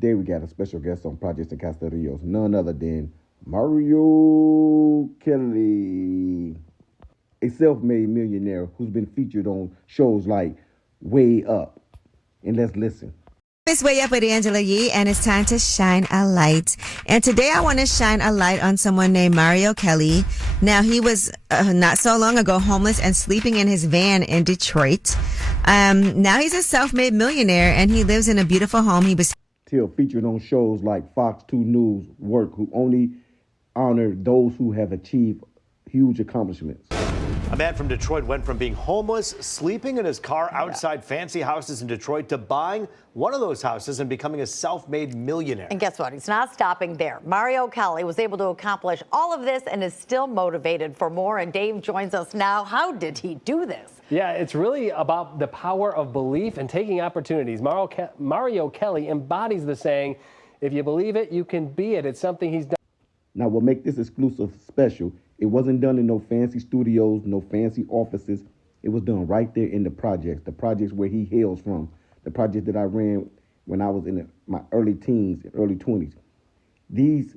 Today we got a special guest on Projects in Castillos, none other than Mario Kelly, a self-made millionaire who's been featured on shows like Way Up. And let's listen. It's Way Up with Angela Yee, and it's time to shine a light. And today I want to shine a light on someone named Mario Kelly. Now, he was not so long ago homeless and sleeping in his van in Detroit. Now he's a self-made millionaire, and he lives in a beautiful home. He was featured on shows like Fox 2 News Work, who only honor those who have achieved huge accomplishments. A man from Detroit went from being homeless, sleeping in his car outside fancy houses in Detroit, to buying one of those houses and becoming a self-made millionaire. And guess what? He's not stopping there. Mario Kelly was able to accomplish all of this and is still motivated for more. And Dave joins us now. How did he do this? Yeah, it's really about the power of belief and taking opportunities. Mario Kelly embodies the saying, if you believe it, you can be it. It's something he's done. Now, what makes this exclusive special, it wasn't done in no fancy studios, no fancy offices. It was done right there in the projects where he hails from, the project that I ran when I was in my early teens, early 20s. This is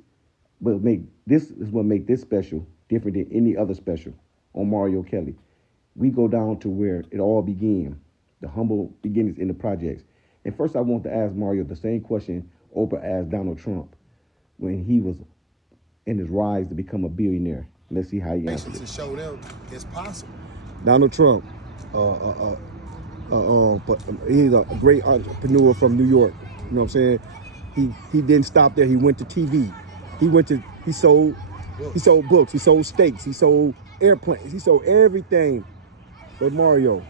what make this special different than any other special on Mario Kelly. We go down to where it all began, the humble beginnings in the projects. And first I want to ask Mario the same question Oprah asked Donald Trump when he was in his rise to become a billionaire. Let's see how he answers it. To show them it's possible. Donald Trump, he's a great entrepreneur from New York. You know what I'm saying? He didn't stop there. He went to TV. He sold books. He sold steaks. He sold airplanes. He sold everything. But Mario,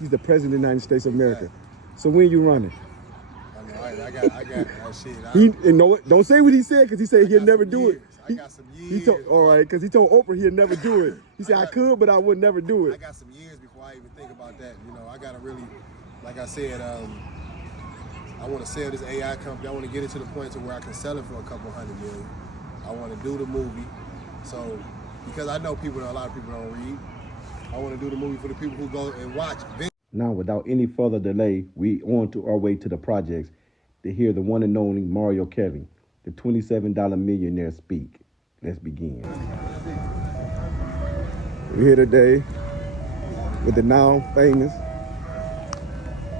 he's the president of the United States of America. So when you running? I got that shit. You know what? Don't say what he said, because he said he'll never do it. I got some years. Because he told Oprah he'll never do it. He said I could, but I would never do it. I got some years before I even think about that. You know, I gotta really, like I said, I want to sell this AI company. I want to get it to the point to where I can sell it for a couple $100 million. I want to do the movie. So, because I know a lot of people don't read, I want to do the movie for the people who go and watch. Now, without any further delay, we on to our way to the projects to hear the one and only Mario Kelly, the $27 millionaire, speak. Let's begin. We're here today with the now famous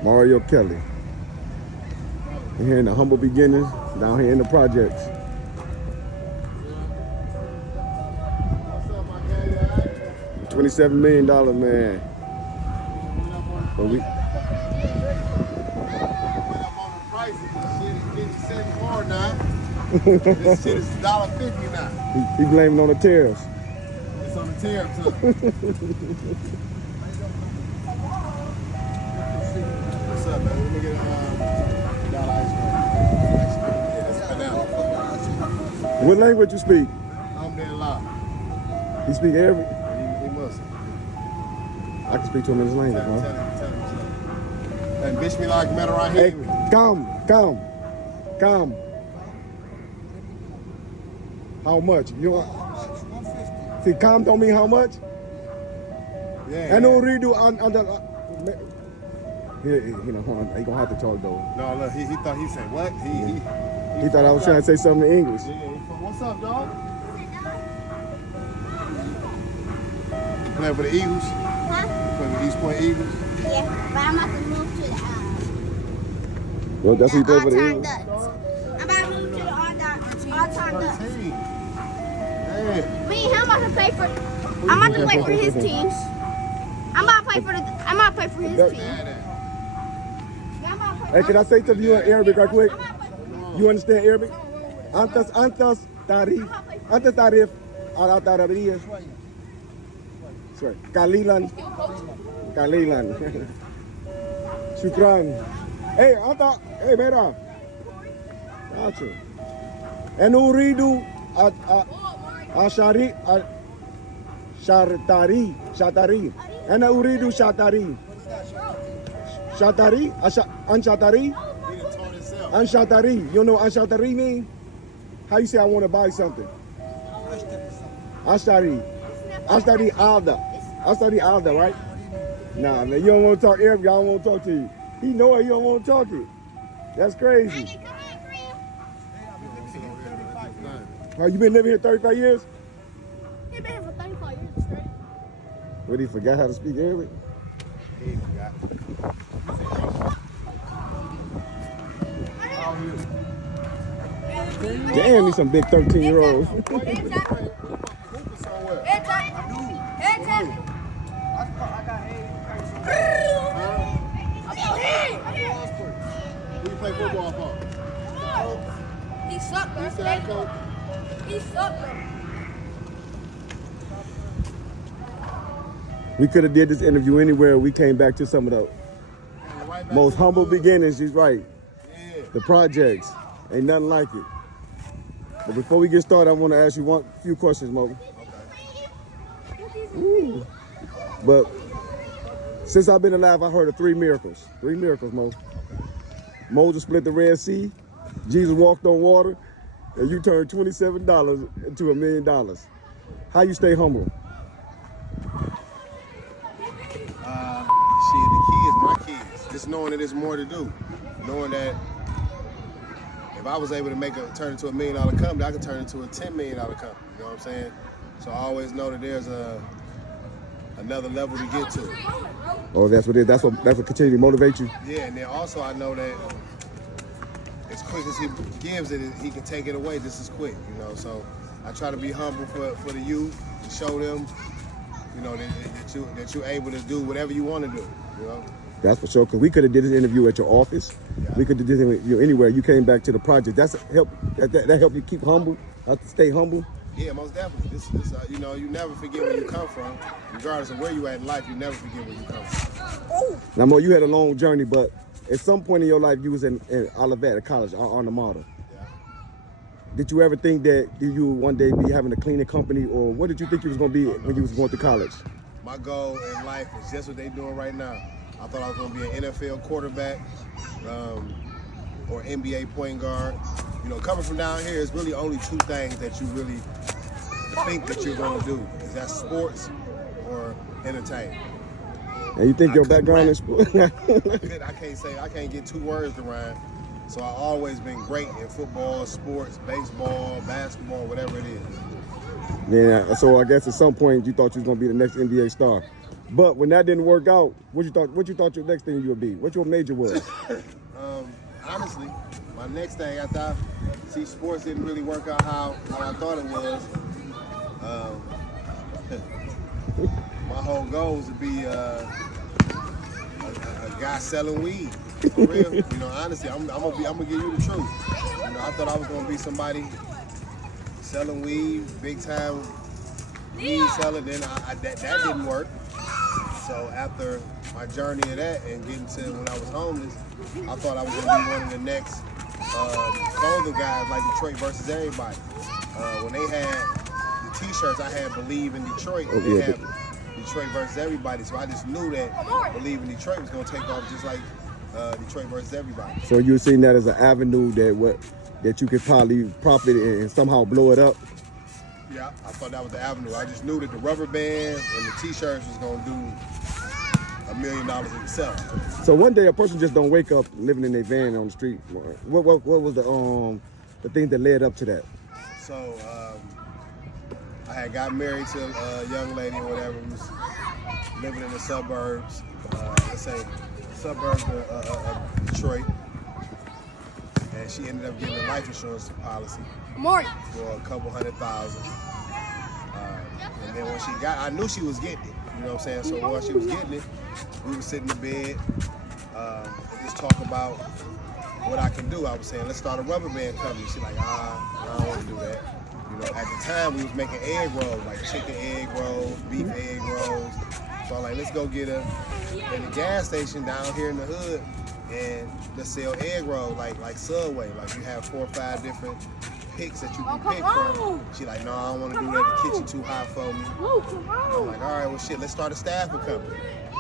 Mario Kelly. We're here in the humble beginnings, down here in the projects. $27 million, man. But we. This shit is $1.50 now. He blaming on the tariffs. It's on the tariff too. What's up, man? Let me get a dollar ice cream. Yeah, What language you speak? Alhamdulillah. He speak Arabic? He must. I can speak to him in his language, Tell him. And Bismillah right Hey, here. come. How much? You know, see, calm don't mean how much? Yeah. I don't redo hold on, he gonna have to talk though. No, look, he thought he said what? He thought I was trying to say something in English. Yeah, what's up, dog? You playing for the Eagles? Huh? Playing for the East Point Eagles? Yeah, but I'm about to move to the Well, that's what he played for the all-time Eagles. Ducks. I'm about to move to the all-time Ducks. Hey. Me and him about to play for. I'm about to play for his teams. I'm about to play for his team. Hey, can I say something to you in Arabic right quick? You understand Arabic? Antas tarif al Arabiyya. Sorry. Kalilan. Shukran. Hey, Mera. Gotcha. And uridu Shatari. And uridu Shatari. Anshatari. You know Anshatari mean? How you say I want to buy something? Ashtari Alda, right? Nah, man, you don't want to talk Arabic, I don't want to talk to you. He know it, you don't want to talk to you. That's crazy. you been living here 35 years? He been here for 35 years straight. What, he forgot how to speak English? He forgot. Damn, these some big 13-year-olds. Who you play football for? He sucked, bro. East Side coach? He sucked, bro. We could have did this interview anywhere. We came back to some of the Right back most to the humble hood. beginnings. She's right. Yeah. The projects. Ain't nothing like it. But before we get started, I want to ask you a few questions, Mo. Ooh. But since I've been alive, I heard of 3 miracles. 3 miracles, Mo. Moses split the Red Sea, Jesus walked on water, and you turned $27 into $1 million. How you stay humble? Shit, the kids, my kids. Just knowing that there's more to do. Knowing that if I was able to turn it to $1 million company, I could turn it to a $10 million company. You know what I'm saying? So I always know that there's another level to get to. Oh, that's what it is. That's what continue to motivate you. Yeah, and then also I know that as quick as he gives it, he can take it away just as quick. You know, so I try to be humble for the youth to show them, you know, that you're able to do whatever you want to do. You know. That's for sure. Cause we could have did this interview at your office. Yeah. We could have did this interview anywhere. You came back to the project. That help you keep humble. Have to stay humble. Yeah, most definitely. This you know, you never forget where you come from, regardless of where you at in life. You never forget where you come from. Now, Mo, you had a long journey, but at some point in your life, you was in Olivet College on the model. Yeah. Did you ever think that you would one day be having a cleaning company, or what did you think you was going to be when you was going to college? My goal in life is just what they doing right now. I thought I was going to be an NFL quarterback or NBA point guard. You know, coming from down here, it's really only 2 things that you really think that you're going to do. Is that sports or entertainment? And you think your background is sports? I can't get 2 words to rhyme. So I've always been great in football, sports, baseball, basketball, whatever it is. Yeah, so I guess at some point you thought you was going to be the next NBA star. But when that didn't work out, what you thought your next thing you would be? What your major was? Honestly, my next thing I thought, sports didn't really work out how I thought it was. My whole goal was to be a guy selling weed. For real, you know. Honestly, I'm gonna give you the truth. You know, I thought I was gonna be somebody selling weed, big time weed seller. Then that didn't work. So after my journey of that and getting to when I was homeless, I thought I was gonna be one of the next clothing guys like Detroit versus everybody. When they had the T-shirts, I had Believe in Detroit. And they had Detroit versus everybody. So I just knew that Believe in Detroit was gonna take off just like Detroit versus everybody. So you were seeing that as an avenue that you could probably profit and somehow blow it up? Yeah, I thought that was the avenue. I just knew that the rubber bands and the T-shirts was gonna do $1 million itself. So one day a person just don't wake up living in their van on the street. What was the thing that led up to that? So I had got married to a young lady or whatever who was living in the suburbs, let's say suburbs of Detroit, and she ended up getting a life insurance policy for a couple $100,000. And then when she got, I knew she was getting it. You know what I'm saying? So while she was getting it, we would sit in the bed and just talk about what I can do. I was saying, let's start a rubber band company. She's like, I don't want to do that. You know, at the time we was making egg rolls, like chicken egg rolls, beef egg rolls. So I'm like, let's go get a gas station down here in the hood and let's sell egg rolls like Subway. Like you have 4 or 5 different picks that you can pick from. She like, no, I don't want to do that. The kitchen too hot for me. I'm like, all right, well shit, let's start a staffing company.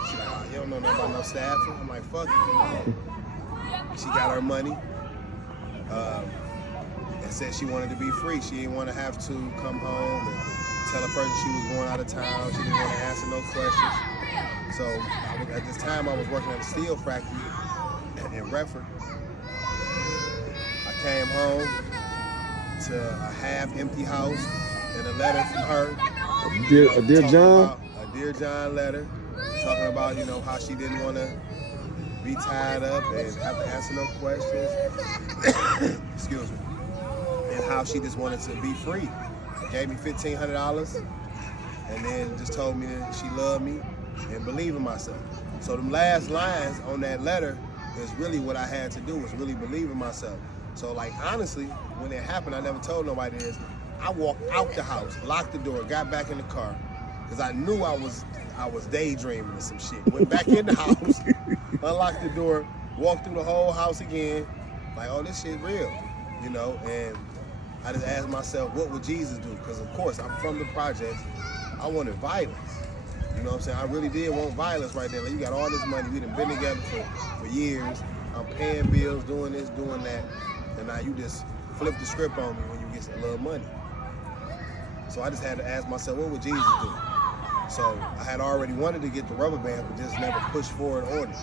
She like, oh, you don't know nothing about no staffing. I'm like, fuck it. She got her money and said she wanted to be free. She didn't want to have to come home and tell a person she was going out of town. She didn't want to answer no questions. So at this time, I was working at a steel factory in Redford. I came home to to a half-empty house and a letter from her. A Dear John? A Dear John letter, talking about, you know, how she didn't want to be tied up and have to answer no questions. Excuse me. And how she just wanted to be free. Gave me $1,500 and then just told me that she loved me and believed in myself. So them last lines on that letter is really what I had to do, was really believe in myself. So like honestly, when it happened, I never told nobody this. I walked out the house, locked the door, got back in the car, because I knew I was daydreaming or some shit. Went back in the house, unlocked the door, walked through the whole house again, like, oh, this shit real, you know? And I just asked myself, what would Jesus do? Because of course, I'm from the projects. I wanted violence. You know what I'm saying? I really did want violence right there. Like, you got all this money, we done been together for years. I'm paying bills, doing this, doing that. And now you just flip the script on me when you get some little money. So I just had to ask myself, what would Jesus do? So I had already wanted to get the rubber bands, but just never pushed forward on it.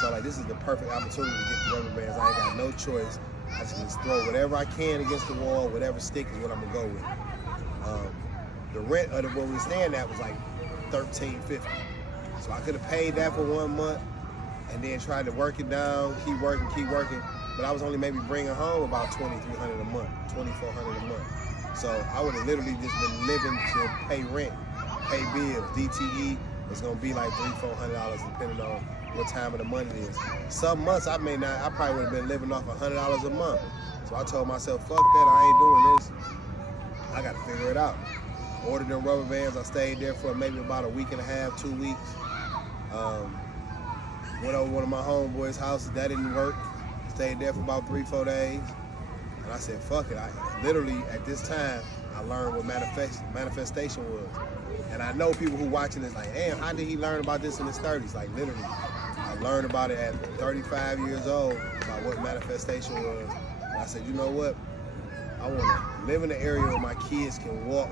So like, this is the perfect opportunity to get the rubber bands. I ain't got no choice. I just throw whatever I can against the wall, whatever stick is what I'm gonna go with. The rent of where we were staying at was like $1,350. So I could have paid that for 1 month and then tried to work it down, keep working. But I was only maybe bringing home about $2,300 a month, $2,400 a month. So I would have literally just been living to pay rent, pay bills. DTE was gonna be like $300-400 depending on what time of the month it is. Some months I probably would have been living off $100 a month. So I told myself, fuck that, I ain't doing this. I gotta figure it out. Ordered them rubber bands. I stayed there for maybe about a week and a half, 2 weeks. Went over to one of my homeboys' houses. That didn't work. Stayed there for about 3-4 days. And I said, fuck it. I literally, at this time, I learned what manifestation was. And I know people who watching this like, damn, how did he learn about this in his 30s? Like literally, I learned about it at 35 years old, about what manifestation was. And I said, you know what? I want to live in an area where my kids can walk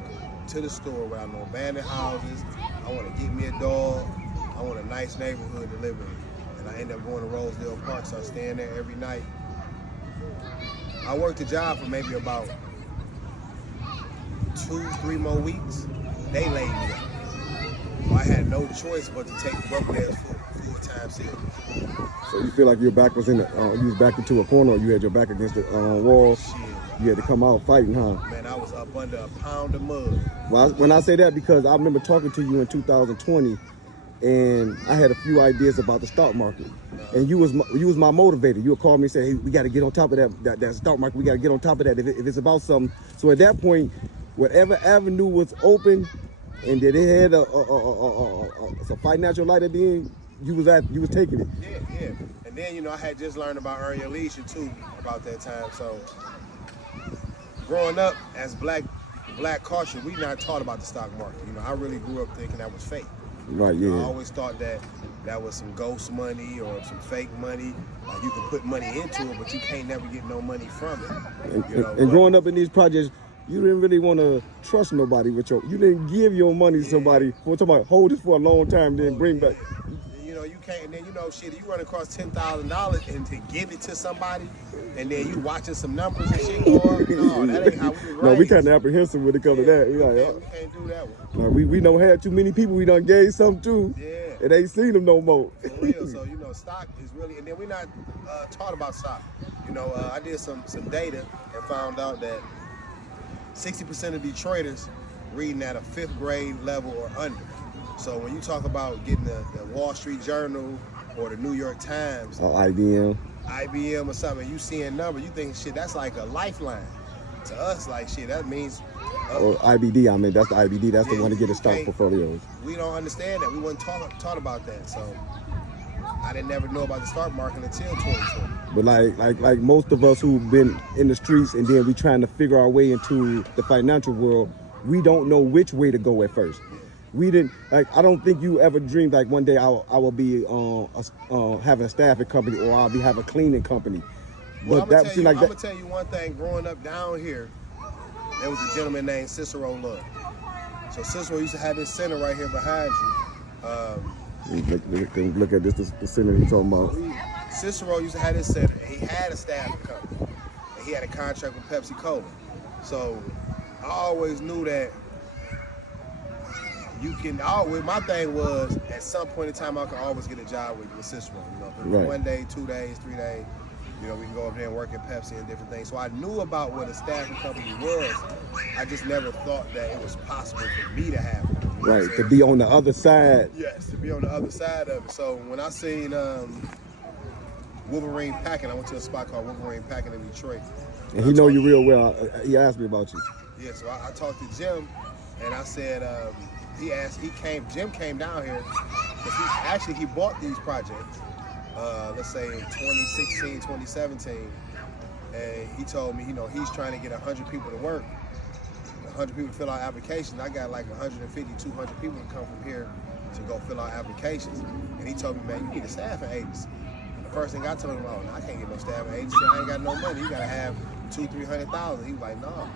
to the store without no abandoned houses. I want to get me a dog. I want a nice neighborhood to live in. And I ended up going to Rosedale Park, so I staying there every night. I worked a job for maybe about 2-3 more weeks. They laid me up. So I had no choice but to take the rubber bands full-time serious. So you feel like your back was you was backed into a corner, or you had your back against the wall? Shit. You had to come out fighting, huh? Man, I was up under a pound of mud. Well, when I say that, because I remember talking to you in 2020, and I had a few ideas about the stock market. And you was my motivator. You would call me and say, hey, we got to get on top of that stock market. We got to get on top of that if it's about something. So at that point, whatever avenue was open and that it had a financial light at the end, you was taking it. Yeah. And then, you know, I had just learned about Earn Your Leisure too about that time. So growing up as black culture, we not taught about the stock market. You know, I really grew up thinking that was fake. Right, yeah. I always thought that was some ghost money or some fake money. Like you can put money into it, but you can't never get no money from it. And growing up in these projects, you didn't really want to trust nobody with you didn't give your money to somebody for somebody hold it for a long time, then bring back. You know, you can't, and then you know, shit, you run across $10,000 and to give it to somebody, and then you watching some numbers and shit go up. No, that ain't how we raised. No, we kind of apprehensive when it comes to that. We can't do that one. We don't have too many people we done gave something to. Yeah. And ain't seen them no more. For real. So, you know, stock is really, and then we're not taught about stock. You know, I did some data and found out that 60% of Detroiters reading at a 5th grade level or under. So when you talk about getting the Wall Street Journal or the New York Times, or IBM or something, you seeing numbers, you think shit, that's like a lifeline. To us, like shit, that means or IBD, I mean, that's the IBD, that's the one to get the stock portfolios. We don't understand that. We weren't taught about that. So I didn't never know about the stock market until 2020. But like most of us who've been in the streets and then we trying to figure our way into the financial world, we don't know which way to go at first. We didn't, like, I don't think you ever dreamed like one day I will be having a staffing company or I'll be having a cleaning company. Well, I'm gonna tell you one thing. Growing up down here, there was a gentleman named Cicero Love. So Cicero used to have this center right here behind you. Look at this the center he's talking about. Cicero used to have this center. He had a staffing company. And he had a contract with Pepsi Cola. So I always knew that you can always, my thing was at some point in time I can always get a job with Cicero. You know, if it was Right. 1 day, 2 days, 3 days, you know, we can go up there and work at Pepsi and different things. So I knew about what a staffing company was. I just never thought that it was possible for me to have one. You know what I'm Right, to saying? be on the other side. Yes, to be on the other side of it. So when I seen Wolverine Packing, I went to a spot called Wolverine Packing in Detroit. And he know you real well. He asked me about you. Yeah, so I talked to Jim, and I said, Jim came down here, because he bought these projects, let's say in 2016, 2017, and he told me, you know, he's trying to get 100 people to work, 100 people to fill out applications. I got like 150, 200 people to come from here to go fill out applications. And he told me, man, you need a staffing agency. And the first thing I told him, I can't get no staffing agency. I ain't got no money. You gotta have $200,000-300,000. He was like, no,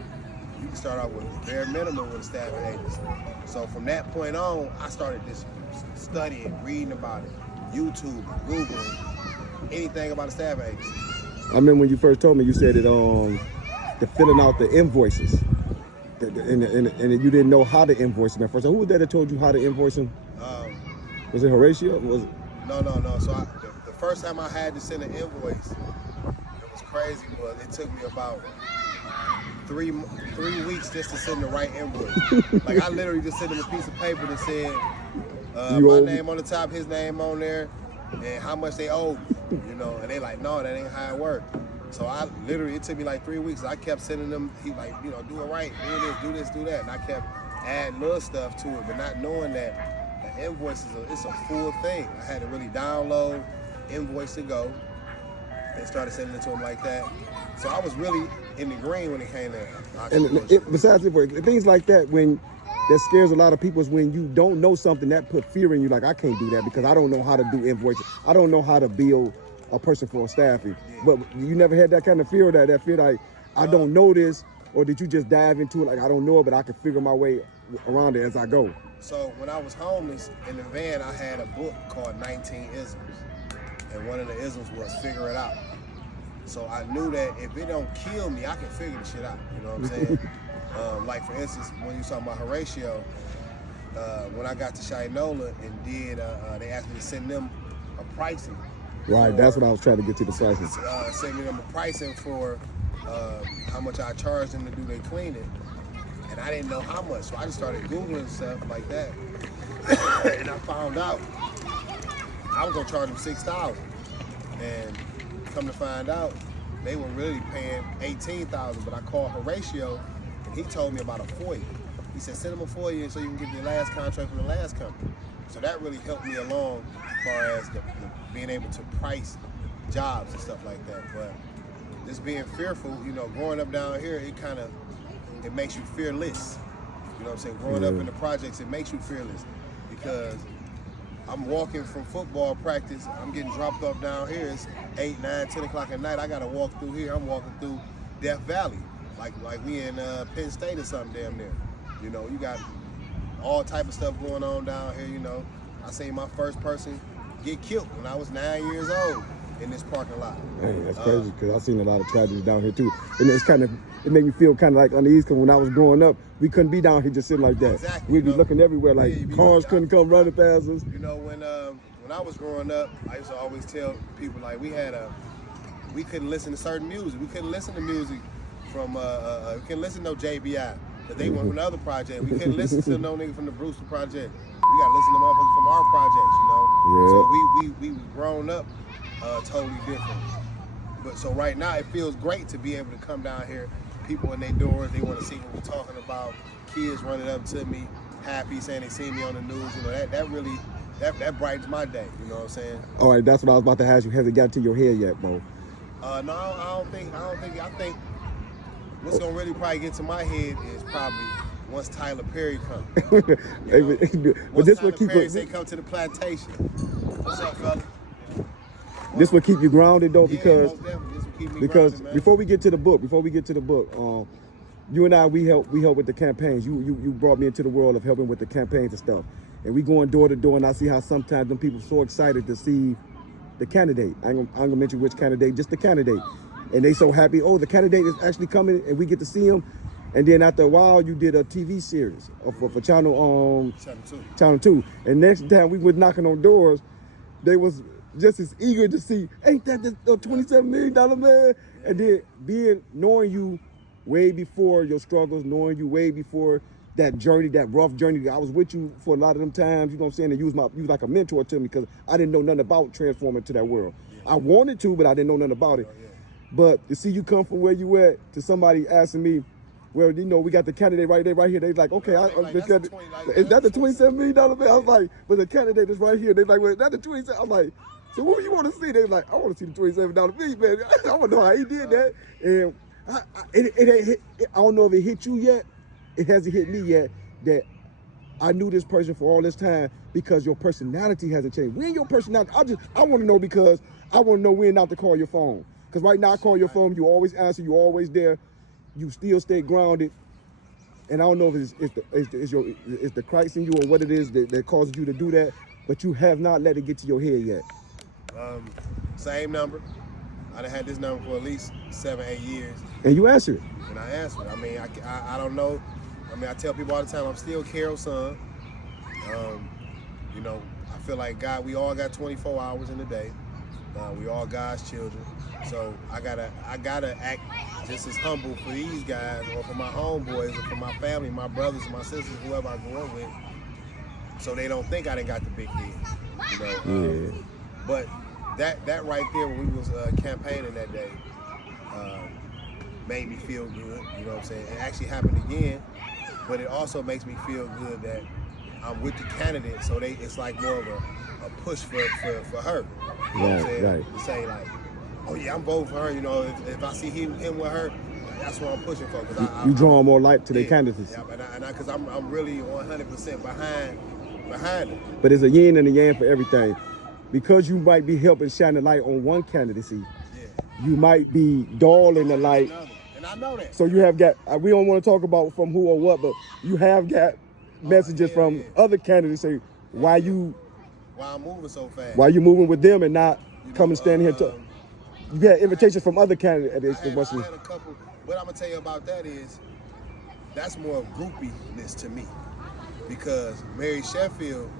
you can start out with the bare minimum with a staffing agency. So from that point on, I started just studying, reading about it, YouTube, Googling, anything about a staffing agency. I remember when you first told me, you said that the filling out the invoices, and you didn't know how to invoice them at first. So who was that told you how to invoice them? Was it Horatio? Was it? No. So the first time I had to send an invoice, it was crazy. But it took me about three weeks just to send the right invoice. Like I literally just sent him a piece of paper that said my name on the top, his name on there, and how much they owed me, you know. And they like, no, that ain't how it worked. So I literally, it took me like 3 weeks. I kept sending them. He like, you know, do it right, do this, do that, and I kept adding little stuff to it, but not knowing that the invoice it's a full thing. I had to really download Invoice to Go and started sending it to him like that. So I was really in the green when it came to And besides things like that, when that scares a lot of people is when you don't know something that put fear in you. Like I can't do that because I don't know how to do invoices. I don't know how to bill a person for staffing. Yeah. But you never had that kind of fear, that fear like I don't know this, or did you just dive into it like I don't know it, but I can figure my way around it as I go? So when I was homeless in the van, I had a book called 19 Isms, and one of the isms was figure it out. So I knew that if it don't kill me, I can figure the shit out. You know what I'm saying? Like for instance, when you talking about Horatio, when I got to Shinola and they asked me to send them a pricing. Right, that's what I was trying to get to the pricing. Send me them a pricing for how much I charged them to do their cleaning, and I didn't know how much, so I just started Googling stuff like that, and I found out I was gonna charge them $6,000, and come to find out, they were really paying $18,000. But I called Horatio, and he told me about a FOIA. He said, send them a FOIA so you can get your last contract from the last company. So that really helped me along as far as being able to price jobs and stuff like that. But just being fearful, you know, growing up down here, it makes you fearless. You know what I'm saying? Growing up in the projects, it makes you fearless because I'm walking from football practice. I'm getting dropped off down here. It's 8, 9, 10 o'clock at night. I got to walk through here. I'm walking through Death Valley, like we in Penn State or something damn near. You know, you got all type of stuff going on down here. You know, I seen my first person get killed when I was 9 years old in this parking lot. Man, that's crazy because I've seen a lot of tragedies down here too, and it made me feel kind of like uneasy because when I was growing up, we couldn't be down here just sitting like that. Exactly. We'd be looking everywhere, like cars couldn't come running past us. You know, when I was growing up, I used to always tell people like we couldn't listen to certain music. We couldn't listen to music from we couldn't listen to no JBI, but they went from the other project. We couldn't listen to no nigga from the Brewster project. We gotta listen to motherfuckers from our projects, you know. Yeah. So we grown up totally different. But so right now it feels great to be able to come down here. People in their doors, they want to see what we're talking about. Kids running up to me, happy, saying they see me on the news. You know, that really brightens my day. You know what I'm saying? All right, that's what I was about to ask you. Has it got to your head yet, Bo? No, I think what's gonna really probably get to my head is probably once Tyler Perry comes. But this will keep Perry say come to the plantation. What's up, fella? This will keep you grounded though, because most definitely. This will keep me because grounded, man. before we get to the book, you and I we help with the campaigns. You brought me into the world of helping with the campaigns and stuff, and we going door to door, and I see how sometimes them people so excited to see the candidate. I ain't gonna mention which candidate, just the candidate, and they so happy. Oh, the candidate is actually coming, and we get to see him. And then after a while, you did a TV series for Channel Channel 2. Channel 2. And next time we were knocking on doors, they was just as eager to see, ain't that the $27 million man? And then knowing you way before your struggles, knowing you way before that journey, that rough journey. I was with you for a lot of them times, you know what I'm saying? And you was like a mentor to me because I didn't know nothing about transforming to that world. Yeah. I wanted to, but I didn't know nothing about it. Yeah. But to see you come from where you at to somebody asking me, well, you know, we got the candidate right here. They like, okay, is that the $27 million man? I was like, but the candidate is right here. They like, well, is that the 27? I'm like, so what you want to see? They like, I want to see the $27 million, man. I want to know how he did that. And I don't know if it hit you yet. It hasn't hit me yet that I knew this person for all this time because your personality hasn't changed. When your personality, I want to know because I want to know when not to call your phone. Because right now I call your phone, you always answer, you always there, you still stay grounded. And I don't know if it's the Christ in you or what it is that causes you to do that, but you have not let it get to your head yet. Same number. I done had this number for at least 7-8 years. And you answer it. And I answer it. I mean, I don't know. I mean, I tell people all the time, I'm still Carol's son. You know, I feel like God, we all got 24 hours in a day. We all God's children. So I gotta act just as humble for these guys or for my homeboys or for my family, my brothers and my sisters, whoever I grew up with, so they don't think I done got the big head. You know? Yeah. But that right there when we was campaigning that day made me feel good, you know what I'm saying? It actually happened again, but it also makes me feel good that I'm with the candidate, so it's like more of a push for her. You know what I'm saying? Right. To say like, oh yeah, I'm voting for her, you know, if I see him with her, that's what I'm pushing for. You draw more light to their candidates. Yeah, because I'm really 100% behind it. But it's a yin and a yang for everything. Because you might be helping shine the light on one candidacy, you might be dulling the light. And I know that. So you have got, we don't want to talk about from who or what, but you have got messages from other candidates say, why I'm moving so fast. Why you moving with them and not coming stand here to, you got invitations from other candidates. I had a couple. What I'm going to tell you about that is, that's more groupiness to me. Because Mary Sheffield,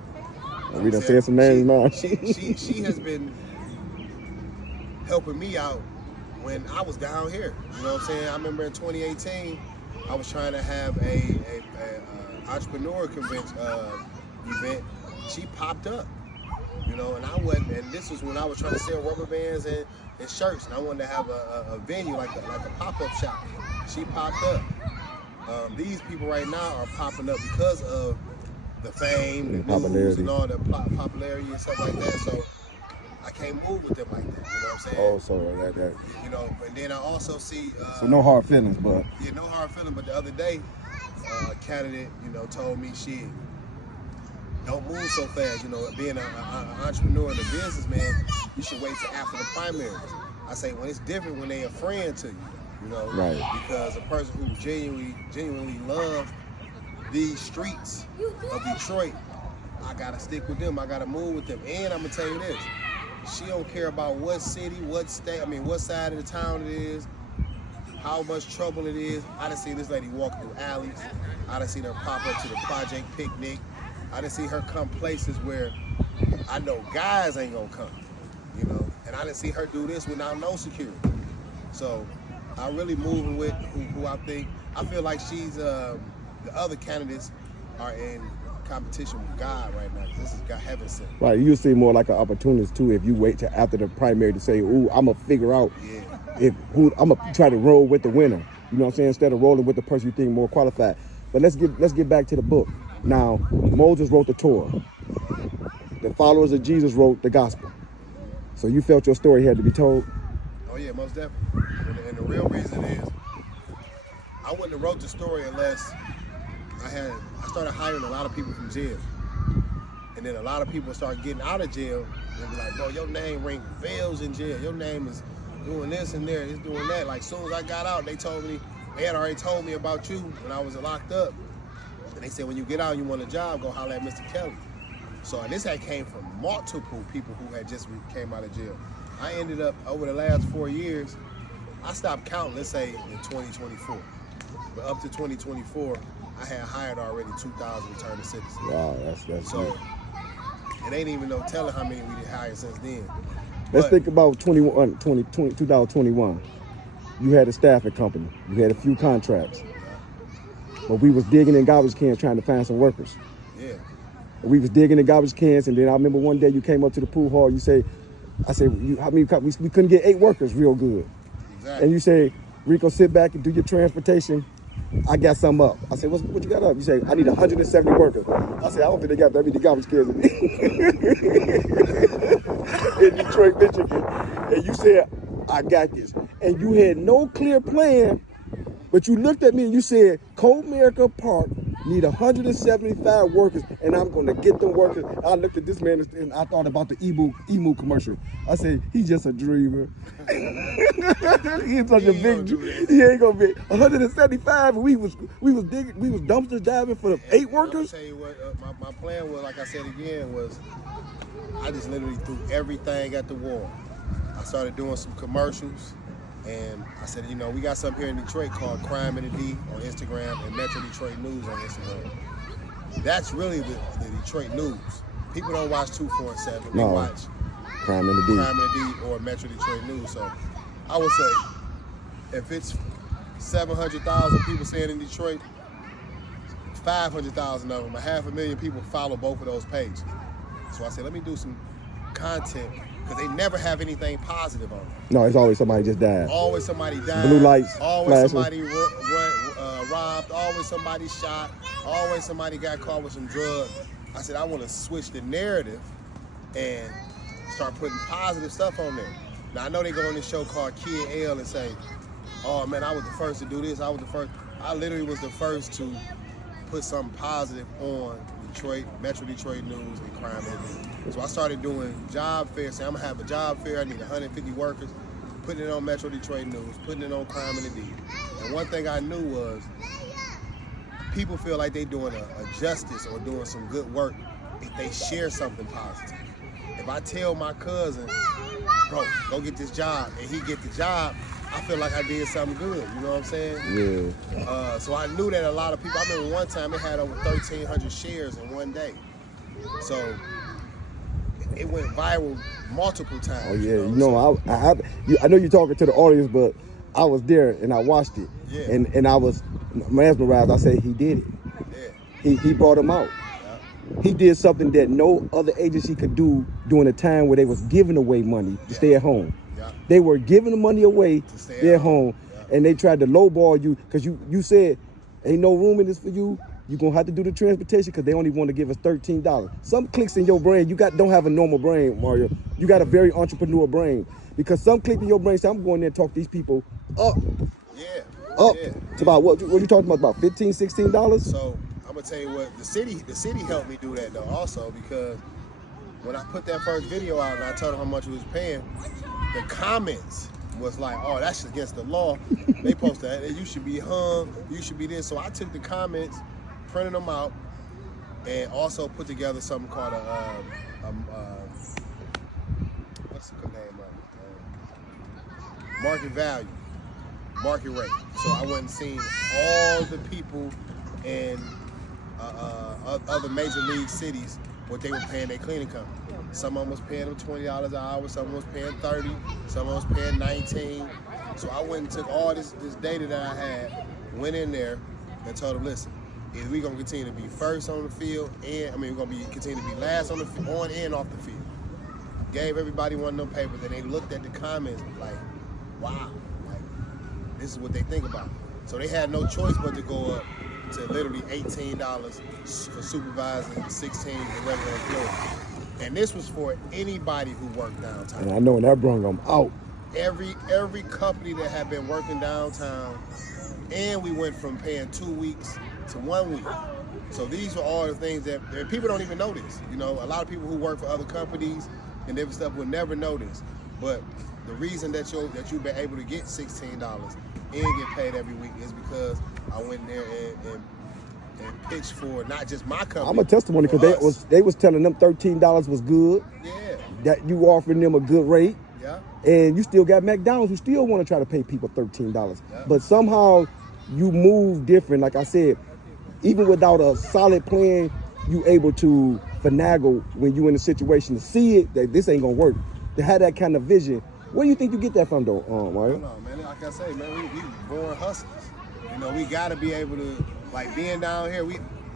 we done said some names now. She has been helping me out when I was down here. You know what I'm saying? I remember in 2018, I was trying to have a entrepreneur convention event. She popped up, you know, and I wasn't. And this was when I was trying to sell rubber bands and shirts, and I wanted to have a venue like a pop-up shop. She popped up. These people right now are popping up because of the fame, the news, and all the popularity and stuff like that. So I can't move with them like that. You know what I'm saying? Oh, sorry, like that. You know, and then I also see. So no hard feelings, but. Yeah, no hard feelings. But the other day, a candidate, you know, told me, shit, don't move so fast. You know, being an entrepreneur and a businessman, you should wait till after the primaries. I say, well, it's different when they a friend to you. You know, right? Because a person who genuinely love these streets of Detroit, I gotta stick with them. I gotta move with them. And I'm gonna tell you this: she don't care about what city, what state, what side of the town it is, how much trouble it is. I done seen this lady walk through alleys. I done seen her pop up to the project picnic. I done seen her come places where I know guys ain't gonna come. You know, and I done see her do this without no security. So I really moving with who I think. I feel like she's the other candidates are in competition with God right now. This is God heaven sent. Right, you see more like an opportunist too if you wait till after the primary to say, "Ooh, I'm gonna figure out I'm gonna try to roll with the winner." You know what I'm saying? Instead of rolling with the person you think more qualified. But let's get back to the book. Now, Moses wrote the Torah. The followers of Jesus wrote the gospel. So you felt your story had to be told? Oh yeah, most definitely. And the real reason is I wouldn't have wrote the story unless I started hiring a lot of people from jail. And then a lot of people started getting out of jail and be like, bro, your name ring bells in jail. Your name is doing this and there, it's doing that. Like, as soon as I got out, they had already told me about you when I was locked up. And they said, when you get out and you want a job, go holler at Mr. Kelly. So this had came from multiple people who had just came out of jail. I ended up, over the last 4 years, I stopped counting, let's say in 2024. But up to 2024, I had hired already 2,000 returning citizens. Wow, that's So good. it ain't even no telling how many we did hire since then. Let's But think about 2021. You had a staffing company. You had a few contracts. But we was digging in garbage cans trying to find some workers. yeah, We was digging in garbage cans, and then I remember one day you came up to the pool hall. I said, how many? We couldn't get 8 workers real good. exactly. And you say, Rico, sit back and do your transportation. I got some up. I said, what you got up? You say, I need 170 workers. I said, I don't think they got that many garbage cans in Detroit, Michigan. And you said, I got this. And you had no clear plan, but you looked at me and you said, Cold America Park need 175 workers, and I'm going to get them workers. I looked at this man and I thought about the emu commercial. I said, he's just a dreamer. He's such a big. He ain't gonna be 175. We was digging. We was dumpster diving for the 8 workers. I'll tell you what, my plan was, like I said again, was I just literally threw everything at the wall. I started doing some commercials, and I said, you know, we got something here in Detroit called Crime in the D on Instagram and Metro Detroit News on Instagram. That's really the Detroit news. People don't watch 2, 4, and 7. They No. watch Crime in the D. Crime in the D or Metro Detroit News. So I would say if it's 700,000 people saying in Detroit, 500,000 of them, 500,000 people follow both of those pages. So I said, let me do some content, because they never have anything positive on it. No, it's always somebody just died. Always somebody died. Blue lights Always flashing. somebody robbed. Always somebody shot. Always somebody got caught with some drugs. I said, I want to switch the narrative and start putting positive stuff on there. Now, I know they go on this show called Kid L and say, oh man, I was the first to do this. I was the first. I literally was the first to put something positive on Detroit, Metro Detroit News, and Crime in the D. So I started doing job fairs. Saying, I'm gonna have a job fair. I need 150 workers. Putting it on Metro Detroit News, putting it on Crime in the D. And one thing I knew was people feel like they're doing a justice or doing some good work if they share something positive. If I tell my cousin, bro, go get this job, and he get the job, I feel like I did something good. You know what I'm saying? Yeah. So I knew that a lot of people. I remember one time it had over 1,300 shares in one day. So it went viral multiple times. Oh yeah. You know? I know you're talking to the audience, but I was there and I watched it. Yeah. And I was mesmerized. I said he did it. Yeah. He brought him out. He did something that no other agency could do during a time where they was giving away money to stay at home. Yeah. They were giving the money away to stay at home, and they tried to lowball you because you said, ain't no room in this for you. You're going to have to do the transportation because they only want to give us $13. Some clicks in your brain, don't have a normal brain, Mario. You got a very entrepreneur brain because some click in your brain say, I'm going there and talk these people up. Yeah. Up. Yeah. It's about what you talking about $15, $16? So I'm gonna tell you what, the city helped me do that though also, because when I put that first video out and I told them how much we was paying, the comments was like, oh, that's against the law. They posted that you should be hung, you should be this. So I took the comments, printed them out, and also put together something called what's the name of it? Market value, market rate. So I went and seen all the people in other major league cities what they were paying their cleaning company. Some of them was paying them $20 an hour, some of them was paying $30, some of them was paying $19. So I went and took all this data that I had, went in there and told them, listen, either we're gonna continue to be first on the field, we're gonna continue to be last on and off the field. Gave everybody one of them papers, and they looked at the comments like, wow, like this is what they think about. So they had no choice but to go up to literally $18 for supervisors, $16 for regular employees. And this was for anybody who worked downtown. And I know when that brung them out. Every company that had been working downtown, and we went from paying 2 weeks to 1 week. So these were all the things that people don't even know this. You know, a lot of people who work for other companies and different stuff will never know this. But the reason that you've been able to get $16 and get paid every week is because I went in there and pitched for not just my company. I'm a testimony because they was telling them $13 was good. Yeah. That you offering them a good rate. Yeah. And you still got McDonald's who still want to try to pay people $13. Yeah. But somehow you move different. Like I said, even without a solid plan, you able to finagle when you in a situation to see it that this ain't gonna work. To have that kind of vision, where do you think you get that from, though, Mario? No, man. Like I say, man, we born hustlers. You know, we gotta be able to, like being down here.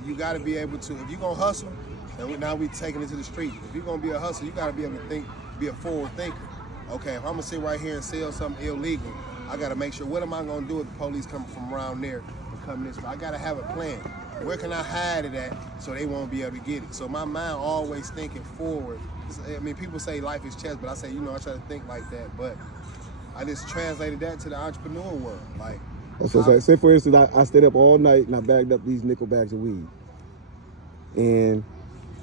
You gotta be able to. If you gonna hustle, and now we taking it to the street. If you're gonna be a hustler, you gotta be able to think, be a forward thinker. Okay, if I'm gonna sit right here and sell something illegal, I gotta make sure, what am I gonna do if the police come from around there and come this way? I gotta have a plan. Where can I hide it at so they won't be able to get it? So my mind always thinking forward. I mean, people say life is chess, but I say, I try to think like that. But I just translated that to the entrepreneur world. Like, so say for instance, I stayed up all night and I bagged up these nickel bags of weed. And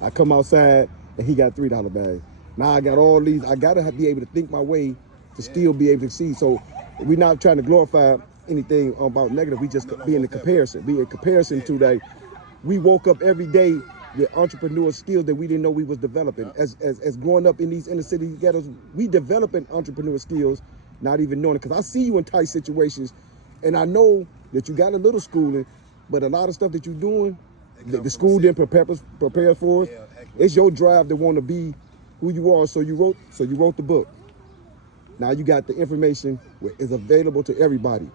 I come outside and he got $3 bags. Now I got all these. I gotta be able to think my way to still be able to see. So we're not trying to glorify anything about negative. We just be in the comparison. Be in comparison to that. We woke up every day with entrepreneur skills that we didn't know we was developing. As growing up in these inner city ghettos, we developing entrepreneur skills, not even knowing it. Because I see you in tight situations, and I know that you got a little schooling, but a lot of stuff that you're doing, the school didn't prepare for it. It's your drive to want to be who you are. So you wrote the book. Now you got the information is available to everybody.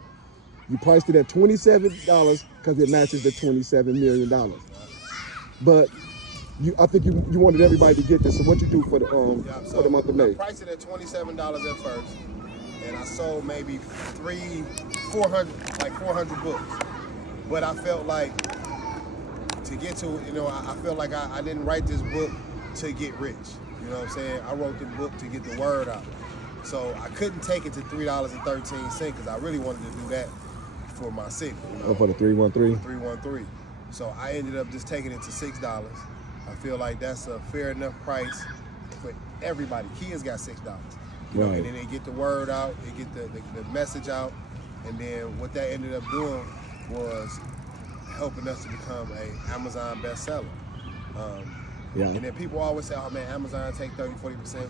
You priced it at $27 because it matches the $27 million. But I think you wanted everybody to get this. So what you do for the month of May? I priced it at $27 at first, and I sold maybe 400 books. But I felt like to get to, I felt like I didn't write this book to get rich. You know what I'm saying? I wrote the book to get the word out. So I couldn't take it to $3.13 because I really wanted to do that for my city. For the 313? 313. So I ended up just taking it to $6. I feel like that's a fair enough price for everybody. Kids got $6. Right. And then they get the word out, they get the message out, and then what that ended up doing was helping us to become a Amazon bestseller. And then people always say, oh man, Amazon take 30-40%.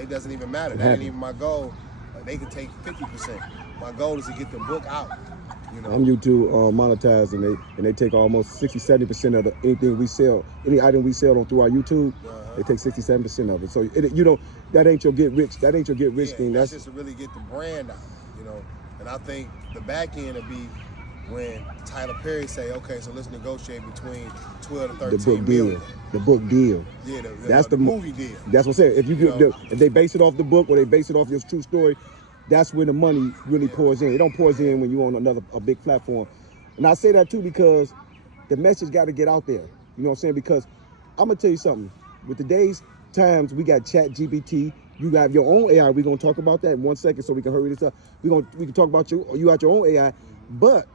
It doesn't even matter. That ain't even my goal. They can take 50%. My goal is to get the book out. I'm YouTube monetized, and they take almost 60-70% of anything we sell, any item we sell through our YouTube. They take 67% of it. So that ain't your get rich. That ain't your get rich thing. That's just to really get the brand out. And I think the back end will be when Tyler Perry say, okay, so let's negotiate between 12 to 13 million. The book deal. Yeah, that's the movie deal. That's what I'm saying. If they base it off the book or they base it off your true story, that's when the money really pours in. It don't pour in when you're on a big platform. And I say that too because the message got to get out there. You know what I'm saying? Because I'm going to tell you something. With today's times, we got ChatGPT. You got your own AI. We're going to talk about that in 1 second so we can hurry this up. We can talk about you got your own AI. But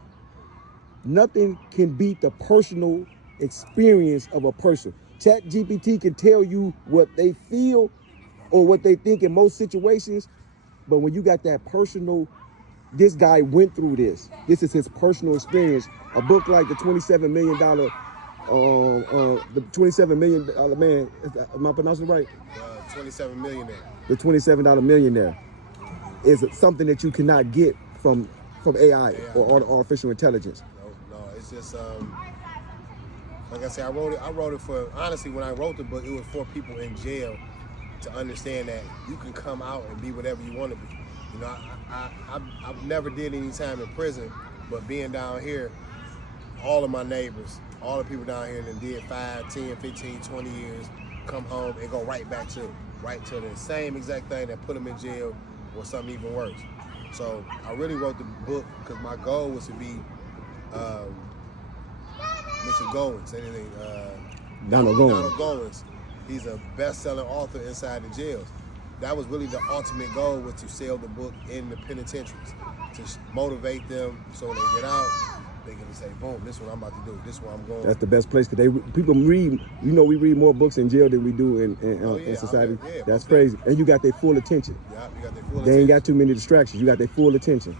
nothing can beat the personal experience of a person. ChatGPT can tell you what they feel or what they think in most situations. But when you got that personal, this guy went through this. This is his personal experience. A book like the $27 million, the $27 million man, am I pronouncing it right? 27 millionaire. The $27 millionaire is something that you cannot get from AI or artificial intelligence. No, it's just like I said, I wrote it for, honestly, when I wrote the book, it was for people in jail to understand that you can come out and be whatever you want to be. I've never did any time in prison, but being down here, all of my neighbors, all the people down here that did 5, 10, 15, 20 years, come home and go right to the same exact thing that put them in jail or something even worse. So I really wrote the book because my goal was to be Mr. Goins, Donald Goins. He's a best-selling author inside the jails. That was really the ultimate goal, was to sell the book in the penitentiaries, to motivate them so when they get out, they can say, boom, this is what I'm about to do. This is where I'm going. That's the best place because people read. We read more books in jail than we do in society. That's crazy. And you got their full attention. Yeah, you got their full attention. They ain't got too many distractions. You got their full attention.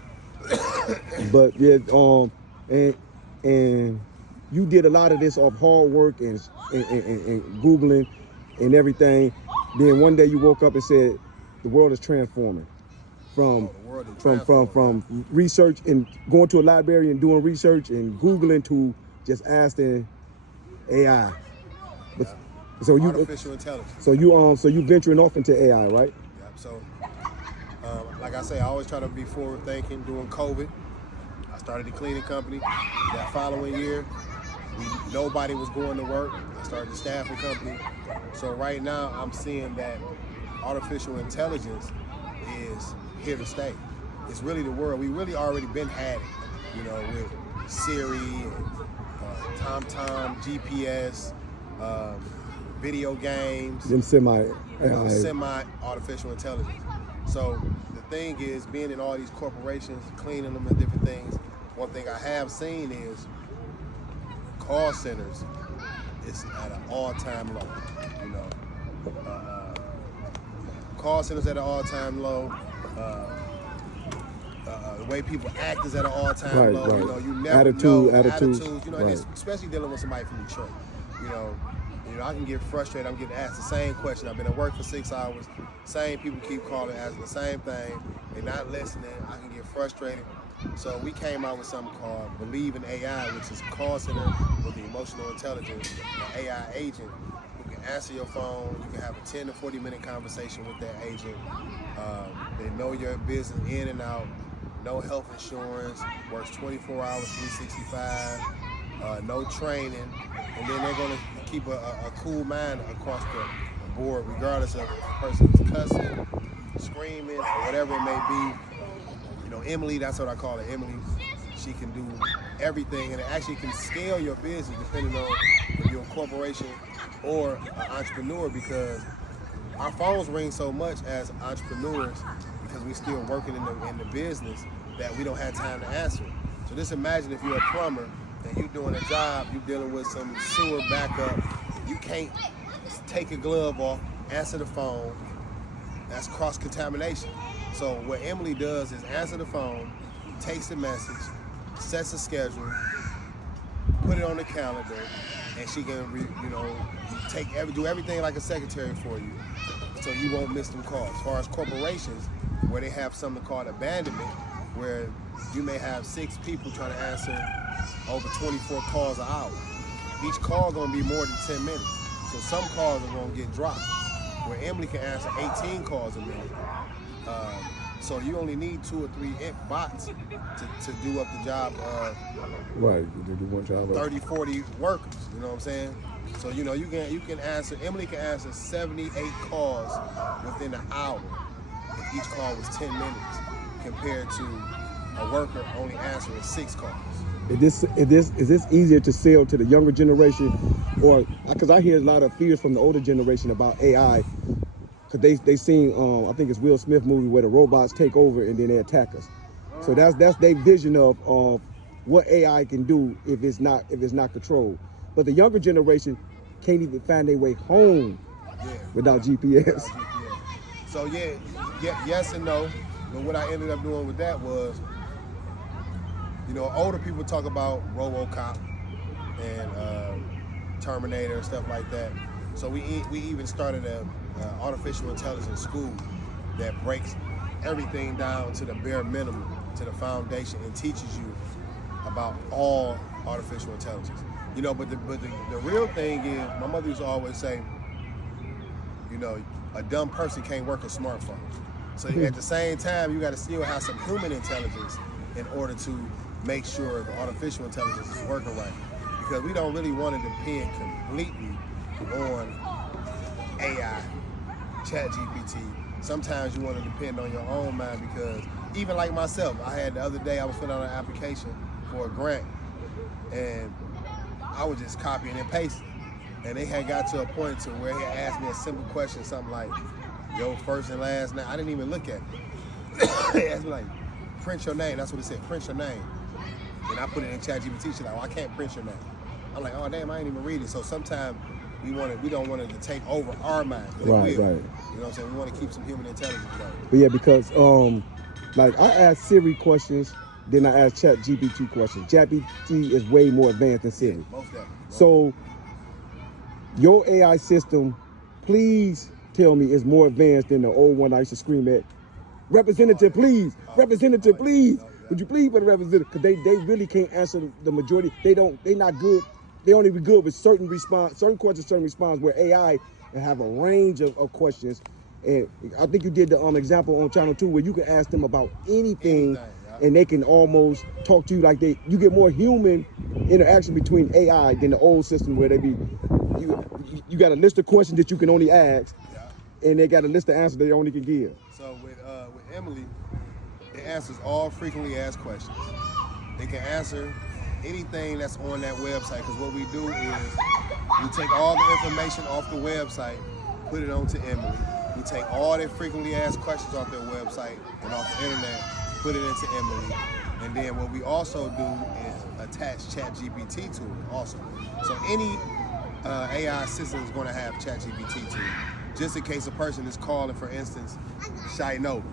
But yeah, and you did a lot of this off hard work and Googling and everything. Then one day you woke up and said, the world is transforming. from the world is from transformed. research and going to a library and doing research and Googling to just asking AI. But, so you Artificial intelligence. so you venturing off into AI, right? Yep. So, like I say, I always try to be forward thinking. During COVID, I started the cleaning company. That following year, nobody was going to work. I started the staffing company. So right now, I'm seeing that artificial intelligence is here to stay. It's really the world. We really already been had it, you know, with Siri and TomTom, GPS, video games. Them Semi-artificial intelligence. So the thing is, being in all these corporations, cleaning them and different things, one thing I have seen is call centers is at an all-time low. You know, call centers at an all-time low. The way people act is at an all-time low. Right. You know, you never know attitudes. You know, Right. and especially dealing with somebody from Detroit. You know, I can get frustrated. I'm getting asked the same question. I've been at work for 6 hours. Same people keep calling, asking the same thing. They're not listening. I can get frustrated. So we came out with something called Believe in AI, which is a call center with the emotional intelligence, an AI agent who can answer your phone. You can have a 10 to 40-minute conversation with that agent. They know your business in and out. No health insurance. Works 24 hours, 365. No training. And then they're going to keep a cool mind across the board, regardless of if the person is cussing, screaming, or whatever it may be. You know, Emily, that's what I call her, Emily. She can do everything, and it actually can scale your business depending on if you're a corporation or an entrepreneur, because our phones ring so much as entrepreneurs because we're still working in the business that we don't have time to answer. So just imagine if you're a plumber and you're doing a job, you're dealing with some sewer backup, you can't take a glove off, answer the phone. That's cross-contamination. So what Emily does is answer the phone, takes the message, sets a schedule, put it on the calendar, and she can, do everything like a secretary for you, so you won't miss them calls. As far as corporations, where they have something called abandonment, where you may have 6 people trying to answer over 24 calls an hour. Each call gonna be more than 10 minutes. So some calls are gonna get dropped, where Emily can answer 18 calls a minute. So you only need 2 or 3 bots to do up the job of Right, you do one job. 30, 40 workers, you know what I'm saying? So, you know, you can answer, Emily can answer 78 calls within an hour if each call was 10 minutes, compared to a worker only answering 6 calls. Is this easier to sell to the younger generation, or because I hear a lot of fears from the older generation about AI, because they seen I think it's Will Smith movie where the robots take over and then they attack us. So that's their vision of what AI can do if it's not controlled. But the younger generation can't even find their way home without GPS. So yes and no. But what I ended up doing with that was, you know, older people talk about RoboCop and Terminator and stuff like that. So we even started a artificial intelligence school that breaks everything down to the bare minimum, to the foundation, and teaches you about all artificial intelligence. You know, but the real thing is, my mother used to always say, you know, a dumb person can't work a smartphone. So at the same time, you got to still have some human intelligence in order to make sure the artificial intelligence is working right. Because we don't really want to depend completely on AI, ChatGPT. Sometimes you want to depend on your own mind, because even like myself, I had the other day, I was filling out an application for a grant, and I was just copying and pasting. And they had got to a point to where he asked me a simple question, something like, your first and last name. I didn't even look at it. He asked me like, print your name. That's what it said, print your name. And I put it in ChatGPT. She's like, oh, I can't print your name. I'm like, oh damn, I ain't even read it. So sometimes we don't want it to take over our mind. Right. You know what I'm saying? We want to keep some human intelligence going. But yeah, because like I ask Siri questions, then I ask ChatGPT questions. ChatGPT is way more advanced than Siri. Most definitely. So your AI system, please tell me, is more advanced than the old one I used to scream at. representative, please, representative, please. Would you please put a representative? Because they really can't answer the majority. They not good. They only be good with certain questions, certain response, where AI have a range of questions. And I think you did the example on Channel 2 where you can ask them about anything and they can almost talk to you like you get more human interaction between AI than the old system where you got a list of questions that you can only ask and they got a list of answers they only can give. So with Emily, it answers all frequently asked questions. They can answer anything that's on that website, because what we do is we take all the information off the website, put it onto Emily. We take all their frequently asked questions off their website and off the internet, put it into Emily. And then what we also do is attach ChatGPT to it also. So any AI assistant is going to have ChatGPT to it. Just in case a person is calling, for instance, Shinola,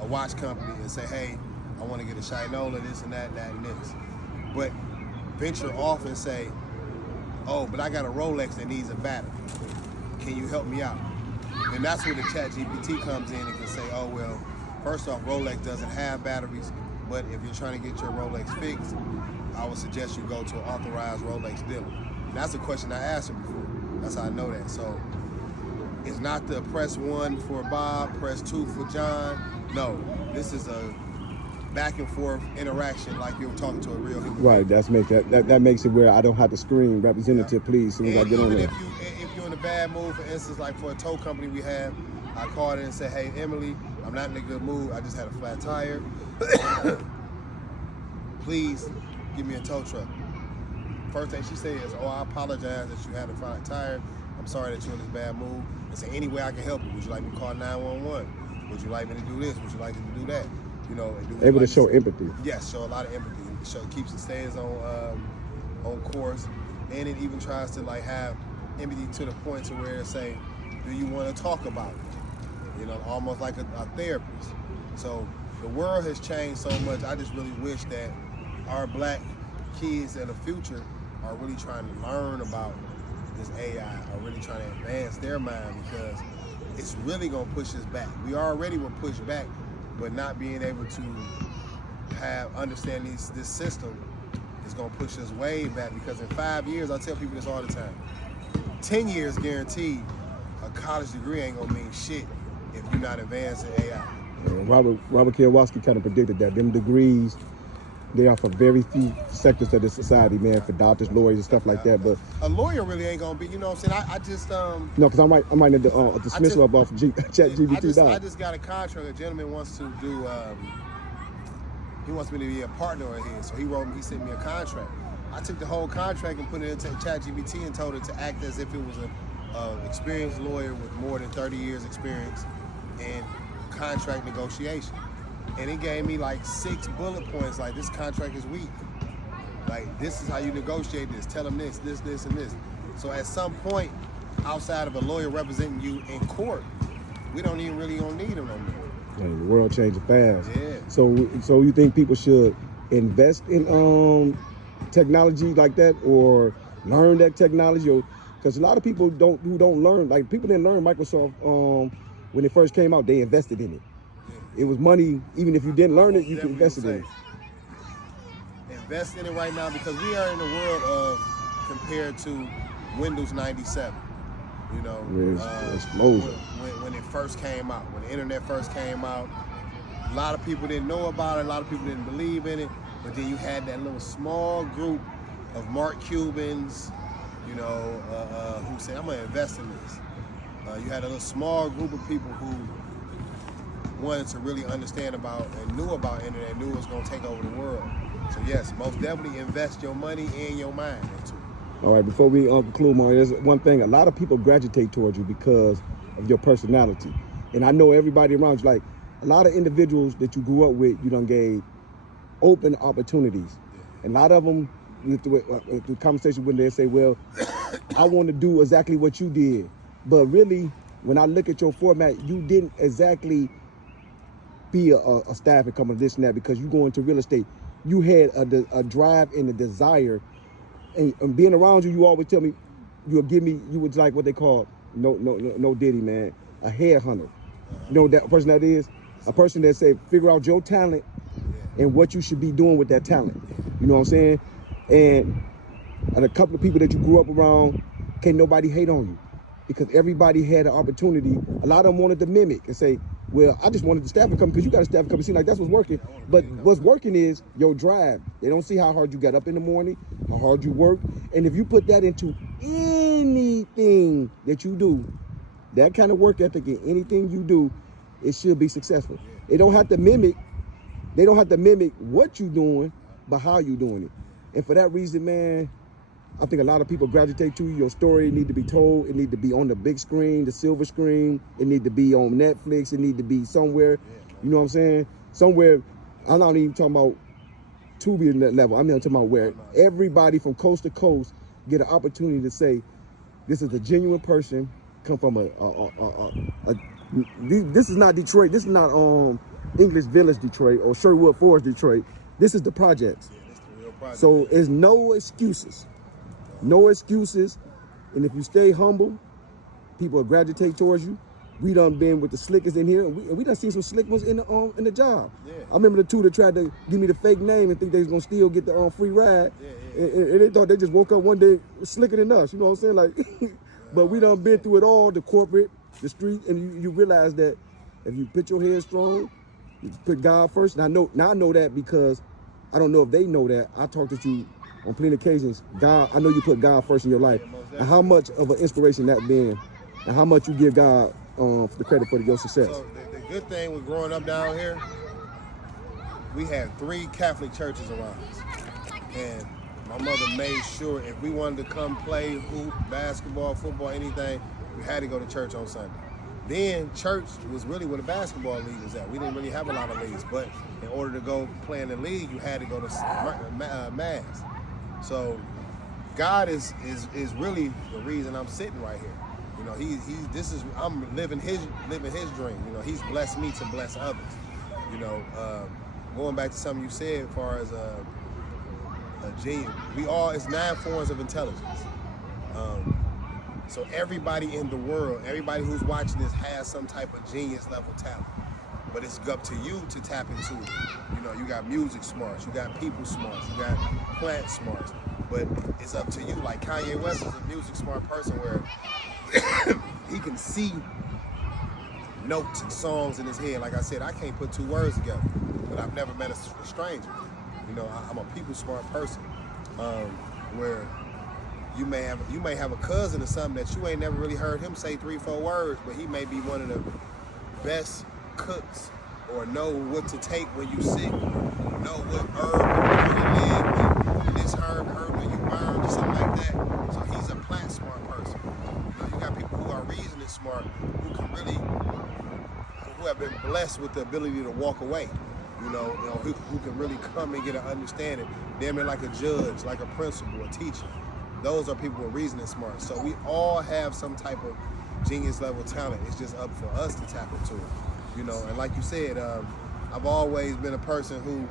a watch company, and say, hey, I want to get a Shinola, this and that, and this. But venture off and say, oh, but I got a Rolex that needs a battery. Can you help me out? And that's where the ChatGPT comes in and can say, oh, well, first off, Rolex doesn't have batteries, but if you're trying to get your Rolex fixed, I would suggest you go to an authorized Rolex dealer. And that's a question I asked her before. That's how I know that. So it's not the press 1 for Bob, press 2 for John. No, this is a back and forth interaction like you're talking to a real human. Right, that makes it where I don't have to scream representative, please, as soon as I get on there. If you're in a bad mood, for instance, like for a tow company we have, I called in and said, hey, Emily, I'm not in a good mood. I just had a flat tire. Please give me a tow truck. First thing she said is, oh, I apologize that you had a flat tire. I'm sorry that you're in this bad mood. I said, any way I can help you. Would you like me to call 911? Would you like me to do this? Would you like me to do that? You know, able to show empathy. Yes, show a lot of empathy. Keeps it stays on course, and it even tries to like have empathy to the point to where it say, do you want to talk about it? You know, almost like a therapist. So the world has changed so much. I just really wish that our black kids in the future are really trying to learn about this AI, are really trying to advance their mind, because it's really gonna push us back. We already were pushed back, but not being able to understand this system is gonna push us way back, because in 5 years, I tell people this all the time, 10 years guaranteed, a college degree ain't gonna mean shit if you're not advanced in AI. Robert Kiyosaki kind of predicted that them degrees, they are for very few sectors of the society, man, for doctors, lawyers, and stuff like that. But a lawyer really ain't gonna be, you know what I'm saying? I just no, because I might need the dismissal off ChatGPT. I just got a contract. A gentleman wants to do. He wants me to be a partner of his, so he sent me a contract. I took the whole contract and put it into ChatGPT and told it to act as if it was a experienced lawyer with more than 30 years experience in contract negotiation. And it gave me like 6 bullet points, like this contract is weak. Like this is how you negotiate this. Tell them this, and this. So at some point, outside of a lawyer representing you in court, we don't even really gonna need them no more. And the world changing fast. Yeah. So you think people should invest in technology like that, or learn that technology, or because a lot of people who don't learn, like people didn't learn Microsoft when it first came out, they invested in it. It was money, even if you didn't learn it, you can invest it in it. Invest in it right now, because we are in the world of, compared to Windows 97. You know, explosion. When it first came out, when the internet first came out, a lot of people didn't know about it, a lot of people didn't believe in it, but then you had that little small group of Mark Cubans, you know, who said, I'm gonna invest in this. You had a little small group of people who wanted to really understand about and knew about internet, knew it was going to take over the world. So yes, most definitely invest your money and your mind into it. All right, before we conclude, Mario, there's one thing. A lot of people gravitate towards you because of your personality. And I know everybody around you, like a lot of individuals that you grew up with, you done gave open opportunities. And a lot of them, through conversation with them, they say, well, I want to do exactly what you did. But really, when I look at your format, you didn't exactly be a staff and come of this and that, because you go into real estate. You had a drive and a desire, and being around you, you always tell me, you would like what they call no Diddy, man, a headhunter. You know what that person that is? A person that say, figure out your talent and what you should be doing with that talent. You know what I'm saying? And a couple of people that you grew up around, can't nobody hate on you. Because everybody had an opportunity. A lot of them wanted to mimic and say, well, I just wanted the staff to come because you got a staff to come. It seems like that's what's working. But what's working is your drive. They don't see how hard you got up in the morning, how hard you work. And if you put that into anything that you do, that kind of work ethic in anything you do, it should be successful. They don't have to mimic what you're doing, but how you doing it. And for that reason, man, I think a lot of people gravitate to you. Your story need to be told. It need to be on the big screen, the silver screen. It need to be on Netflix. It need to be somewhere. You know what I'm saying? Somewhere. I'm not even talking about Tubi in that level. I'm talking about where everybody from coast to coast get an opportunity to say, this is a genuine person, come from this is not Detroit. This is not English Village Detroit or Sherwood Forest Detroit. This is the projects. The real project. So there's no excuses. No excuses. And if you stay humble, people will gravitate towards you. We done been with the slickers in here, and we done seen some slick ones in the job. Yeah. I remember the two that tried to give me the fake name and think they was gonna still get the free ride. And they thought they just woke up one day slicker than us. You know what I'm saying? Like, but we done been through it all, the corporate, the street, and you realize that if you put your head strong, you put God first. And I know that because I don't know if they know that. I talked to you on plenty of occasions. God, I know you put God first in your life. And how much of an inspiration that been, and how much you give God the credit for your success. So the good thing with growing up down here, we had 3 Catholic churches around us. And my mother made sure if we wanted to come play hoop, basketball, football, anything, we had to go to church on Sunday. Then church was really where the basketball league was at. We didn't really have a lot of leagues, but in order to go play in the league, you had to go to mass. So God is really the reason I'm sitting right here. You know, I'm living his dream. You know, he's blessed me to bless others. You know, going back to something you said as far as a genius, it's 9 forms of intelligence. So everybody in the world, everybody who's watching this has some type of genius level talent. But it's up to you to tap into it. You know, you got music smarts, you got people smarts, you got plant smarts. But it's up to you. Like Kanye West is a music smart person where he can see notes and songs in his head. Like I said, I can't put 2 words together, but I've never met a stranger. You know, I'm a people smart person, where you may have a cousin or something that you ain't never really heard him say 3-4 words, but he may be one of the best cooks, or know what to take when you sick, know what herb to put in your leg with, this herb when you burn, or something like that. So he's a plant smart person. You know, you got people who are reasoning smart, who have been blessed with the ability to walk away. You know, who can really come and get an understanding. Damn near like a judge, like a principal, a teacher. Those are people with reasoning smart. So we all have some type of genius level talent. It's just up for us to tap into it. You know, and like you said, I've always been a person who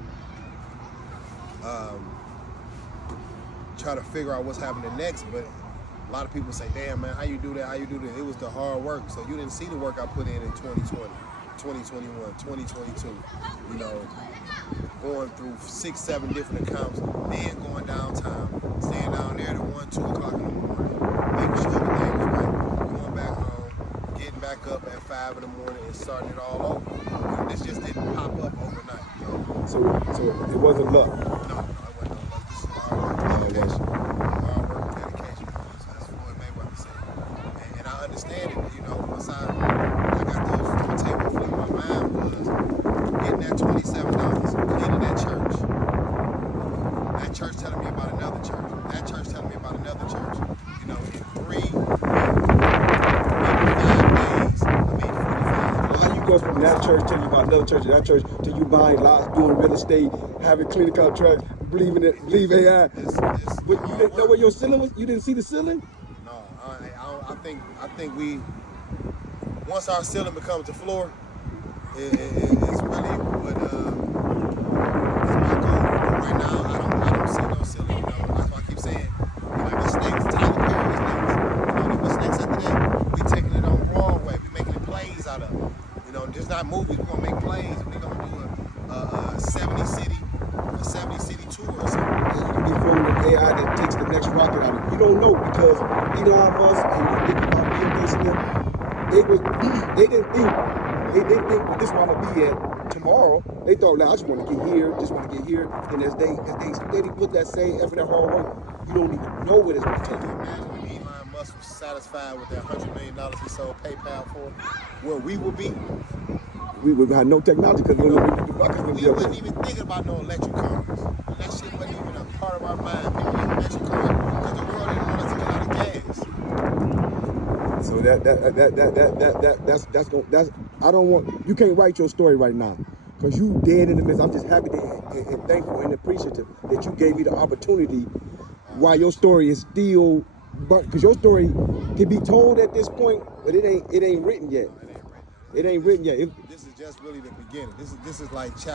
try to figure out what's happening next, but a lot of people say, damn man, how you do that, how you do that? It was the hard work. So you didn't see the work I put in 2020, 2021, 2022, you know, going through 6-7 different accounts, then going downtown, staying down there to 1-2 o'clock in the morning, making sure everything was right, going back home, getting back up at 5 in the morning and starting it all over. You know, this just didn't pop up overnight. You know? So it wasn't luck. No, it wasn't no luck. This is hard work, dedication. Hard work, dedication. So that's what Mayweather said. And I understand it, you know, once I got those from the table, flip my mind was getting that $27, cleaning that church. That church telling me about another church. That church telling me about another church. You know, in 3, maybe 5 days, I made 45. How you go from that church till you about another church, to that church till you buying lots, doing real estate, having cleaning contracts, believe AI. But you didn't know where your ceiling was? You didn't see the ceiling? No, I think we, once our ceiling becomes the floor, it's really what is my goal. But right now, I don't see no ceiling. You know, that's why I keep saying, you know, mistakes, Tyler Perry mistakes. You know, the mistakes after that, we taking it on Broadway, we making plays out of it. You know, just not movies, we're gonna make plays AI that takes the next rocket out of it. You don't know because Elon Musk and you think about Bill Gates and them, they didn't think well, this is where I'm gonna be at tomorrow. They thought, now I just want to get here, And as they steady put that same effort and hard work, you don't even know what it's gonna take. Imagine if Elon Musk was satisfied with that $100 million he sold PayPal for, where we would be. We would have no technology because we wasn't even thinking about no electric cars. That shit wasn't even a part of our mind. People like electric cars because the world didn't want us to get out of gas. So that's I don't want, you can't write your story right now because you dead in the midst. I'm just happy and thankful and appreciative that you gave me the opportunity while your story is still, but because your story can be told at this point, but it ain't written yet. It ain't written yet. This is just really the beginning. This is like chapter